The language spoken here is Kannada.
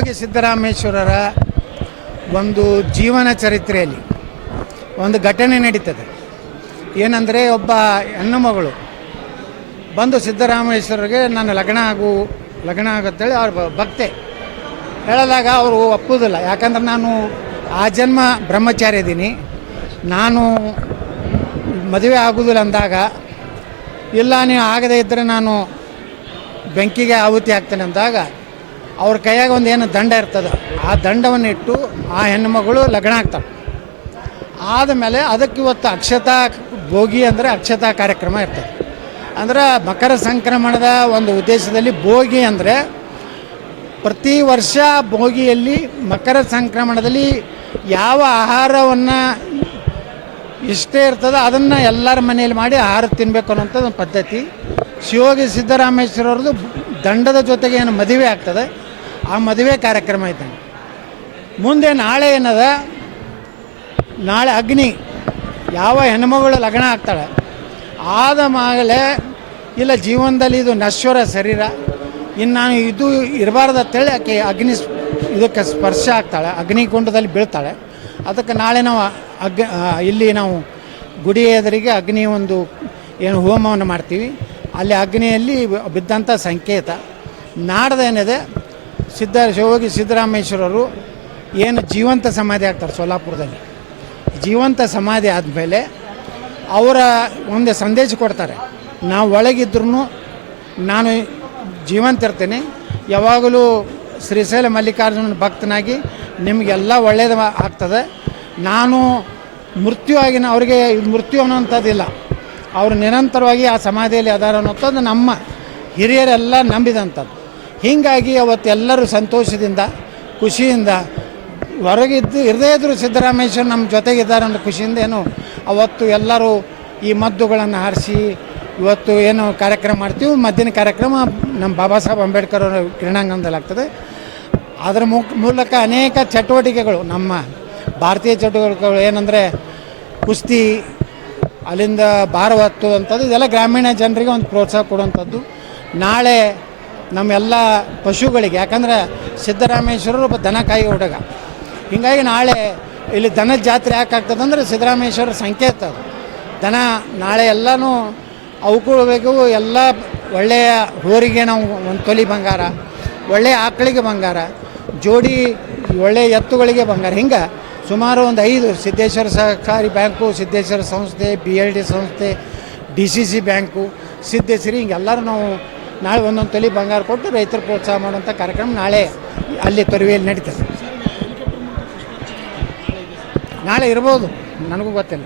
ಶಿವಯೋಗಿ ಸಿದ್ದರಾಮೇಶ್ವರರ ಒಂದು ಜೀವನ ಚರಿತ್ರೆಯಲ್ಲಿ ಒಂದು ಘಟನೆ ನಡೀತದೆ. ಏನಂದರೆ ಒಬ್ಬ ಹೆಣ್ಣು ಮಗಳು ಬಂದು ಸಿದ್ದರಾಮೇಶ್ವರರಿಗೆ ನಾನು ಲಗ್ನ ಆಗು, ಲಗ್ನ ಆಗುತ್ತೇಳಿ ಅವ್ರ ಭಕ್ತೆ. ಹೇಳಿದಾಗ ಅವರು ಒಪ್ಪುವುದಿಲ್ಲ ಯಾಕಂದ್ರೆ ನಾನು ಆ ಜನ್ಮ ಬ್ರಹ್ಮಚಾರಿ ಇದ್ದೀನಿ. ನಾನು ಮದುವೆ ಆಗುವುದಿಲ್ಲ ಅಂದಾಗ, ಇಲ್ಲ ನೀವು ಆಗದೇ ಇದ್ದರೆ ನಾನು ಬೆಂಕಿಗೆ ಆಹುತಿ ಆಗ್ತೇನೆ ಅಂದಾಗ ಅವ್ರ ಕೈಯಾಗ ಒಂದು ಏನು ದಂಡ ಇರ್ತದೆ, ಆ ದಂಡವನ್ನು ಇಟ್ಟು ಆ ಹೆಣ್ಣುಮಗಳು ಲಗ್ನ ಆಗ್ತಾಳೆ ಆದಮೇಲೆ ಅದಕ್ಕೆ ಇವತ್ತು ಅಕ್ಷತಾ ಭೋಗಿ ಅಂದರೆ ಅಕ್ಷತಾ ಕಾರ್ಯಕ್ರಮ ಇರ್ತದೆ. ಅಂದ್ರೆ ಮಕರ ಸಂಕ್ರಮಣದ ಒಂದು ಉದ್ದೇಶದಲ್ಲಿ ಭೋಗಿ ಅಂದರೆ ಪ್ರತಿ ವರ್ಷ ಭೋಗಿಯಲ್ಲಿ ಮಕರ ಸಂಕ್ರಮಣದಲ್ಲಿ ಯಾವ ಆಹಾರವನ್ನು ಇಷ್ಟೇ ಇರ್ತದೆ ಅದನ್ನು ಎಲ್ಲರ ಮನೆಯಲ್ಲಿ ಮಾಡಿ ಆಹಾರ ತಿನ್ನಬೇಕು ಅನ್ನೋಂಥದ್ದು ಪದ್ಧತಿ. ಶಿವಯೋಗಿ ಸಿದ್ದರಾಮೇಶ್ವರವ್ರದ್ದು ದಂಡದ ಜೊತೆಗೆ ಏನು ಮದುವೆ ಆಗ್ತದೆ. ಆ ಮದುವೆ ಕಾರ್ಯಕ್ರಮ ಇದ್ದಂಗೆ ಮುಂದೆ ನಾಳೆ ಏನದ? ನಾಳೆ ಅಗ್ನಿ. ಯಾವ ಹೆಣ್ಮಗಳು ಲಗ್ನ ಆಗ್ತಾಳೆ? ಆದ ಮೇಲೆ ಇಲ್ಲ ಜೀವನದಲ್ಲಿ ಇದು ನಶ್ವರ ಶರೀರ ಇನ್ನು ನಾನು ಇದು ಇರಬಾರ್ದು ಅಂತೇಳಿ ಆಕೆ ಅಗ್ನಿ ಇದಕ್ಕೆ ಸ್ಪರ್ಶ ಆಗ್ತಾಳೆ ಅಗ್ನಿಕುಂಡದಲ್ಲಿ ಬೀಳ್ತಾಳೆ. ಅದಕ್ಕೆ ನಾಳೆ ನಾವು ಅಗ್ ಇಲ್ಲಿ ನಾವು ಗುಡಿ ಎದುರಿಗೆ ಅಗ್ನಿ ಒಂದು ಏನು ಹೋಮವನ್ನು ಮಾಡ್ತೀವಿ. ಅಲ್ಲಿ ಅಗ್ನಿಯಲ್ಲಿ ಬಿದ್ದಂಥ ಸಂಕೇತ. ನಾಡ್ದೇನಿದೆ ಸಿದ್ಧ ಶಿವಯೋಗಿ ಸಿದ್ದರಾಮೇಶ್ವರರು ಏನು ಜೀವಂತ ಸಮಾಧಿ ಆಗ್ತಾರೆ ಸೋಲಾಪುರದಲ್ಲಿ. ಜೀವಂತ ಸಮಾಧಿ ಆದಮೇಲೆ ಅವರ ಒಂದು ಸಂದೇಶ ಕೊಡ್ತಾರೆ, ನಾವು ಒಳಗಿದ್ರೂ ನಾನು ಜೀವಂತ ಇರ್ತೇನೆ. ಯಾವಾಗಲೂ ಶ್ರೀಶೈಲ ಮಲ್ಲಿಕಾರ್ಜುನ ಭಕ್ತನಾಗಿ ನಿಮಗೆಲ್ಲ ಒಳ್ಳೆಯದು ಆಗ್ತದೆ. ನಾನು ಮೃತ್ಯು ಆಗಿನ, ಅವರಿಗೆ ಮೃತ್ಯು ಅನ್ನೋಂಥದ್ದಿಲ್ಲ ಅವರು ನಿರಂತರವಾಗಿ ಆ ಸಮಾಧಿಯಲ್ಲಿ ಅದಾರ ಅನ್ನೋಂಥದ್ದು ನಮ್ಮ ಹಿರಿಯರೆಲ್ಲ ನಂಬಿದಂಥದ್ದು. ಹೀಗಾಗಿ ಅವತ್ತೆಲ್ಲರೂ ಸಂತೋಷದಿಂದ, ಖುಷಿಯಿಂದ, ಹೊರಗಿದ್ದು, ಇರದೇ ಇದ್ದರೂ ಸಿದ್ದರಾಮೇಶ್ವರ ನಮ್ಮ ಜೊತೆಗಿದ್ದಾರೆ ಖುಷಿಯಿಂದ ಏನು, ಅವತ್ತು ಎಲ್ಲರೂ ಈ ಮದ್ದುಗಳನ್ನು ಹಾರಿಸಿ, ಇವತ್ತು ಏನು ಕಾರ್ಯಕ್ರಮ ಮಾಡ್ತೀವಿ, ಮದ್ದಿನ ಕಾರ್ಯಕ್ರಮ ನಮ್ಮ ಬಾಬಾ ಸಾಹೇಬ್ ಅಂಬೇಡ್ಕರ್ ಅವರ ಕ್ರೀಡಾಂಗಣದಲ್ಲಿ ಆಗ್ತದೆ. ಅದರ ಮೂಲಕ ಅನೇಕ ಚಟುವಟಿಕೆಗಳು, ನಮ್ಮ ಭಾರತೀಯ ಚಟುವಟಿಕೆಗಳು ಏನಂದರೆ, ಕುಸ್ತಿ, ಅಲ್ಲಿಂದ ಭಾರ ಹೊತ್ತುವಂಥದ್ದು ಇದೆಲ್ಲ ಗ್ರಾಮೀಣ ಜನರಿಗೆ ಒಂದು ಪ್ರೋತ್ಸಾಹ ಕೊಡುವಂಥದ್ದು. ನಾಳೆ ನಮ್ಮೆಲ್ಲ ಪಶುಗಳಿಗೆ, ಯಾಕಂದ್ರೆ ಸಿದ್ದರಾಮೇಶ್ವರರು ಒಬ್ಬ ದನ ಕಾಯಿ ಹುಡುಗ. ಹೀಗಾಗಿ ನಾಳೆ ಇಲ್ಲಿ ದನದ ಜಾತ್ರೆ ಯಾಕೆ ಆಗ್ತದೆ ಅಂದರೆ ಸಿದ್ದರಾಮೇಶ್ವರ ಸಂಕೇತ ಅದು. ದನ ನಾಳೆ ಎಲ್ಲನೂ ಬೇಕು ಎಲ್ಲ ಒಳ್ಳೆಯ ಹೋರಿಗೆ ನಾವು ಒಂದು ತೊಲಿ ಬಂಗಾರ, ಒಳ್ಳೆಯ ಆಕಳಿಗೆ ಬಂಗಾರ, ಜೋಡಿ ಒಳ್ಳೆಯ ಎತ್ತುಗಳಿಗೆ ಬಂಗಾರ. ಹಿಂಗೆ ಸುಮಾರು ಒಂದು ಐದು ಸಿದ್ದೇಶ್ವರ ಸಹಕಾರಿ ಬ್ಯಾಂಕು, ಸಿದ್ದೇಶ್ವರ ಸಂಸ್ಥೆ, ಬಿ ಎಲ್ ಡಿ ಸಂಸ್ಥೆ, D C C bank, Siddeshwari, ಹಿಂಗೆಲ್ಲರೂ ನಾವು ನಾಳೆ ಒಂದೊಂದು ತೊಲಿ ಬಂಗಾರ ಕೊಟ್ಟು ರೈತರು ಪ್ರೋತ್ಸಾಹ ಮಾಡುವಂಥ ಕಾರ್ಯಕ್ರಮ ನಾಳೆ ಅಲ್ಲಿ ತೊರವೆಯಲ್ಲಿ ನಡೀತದೆ. ನಾಳೆ ಇರ್ಬೋದು, ನನಗೂ ಗೊತ್ತಿಲ್ಲ.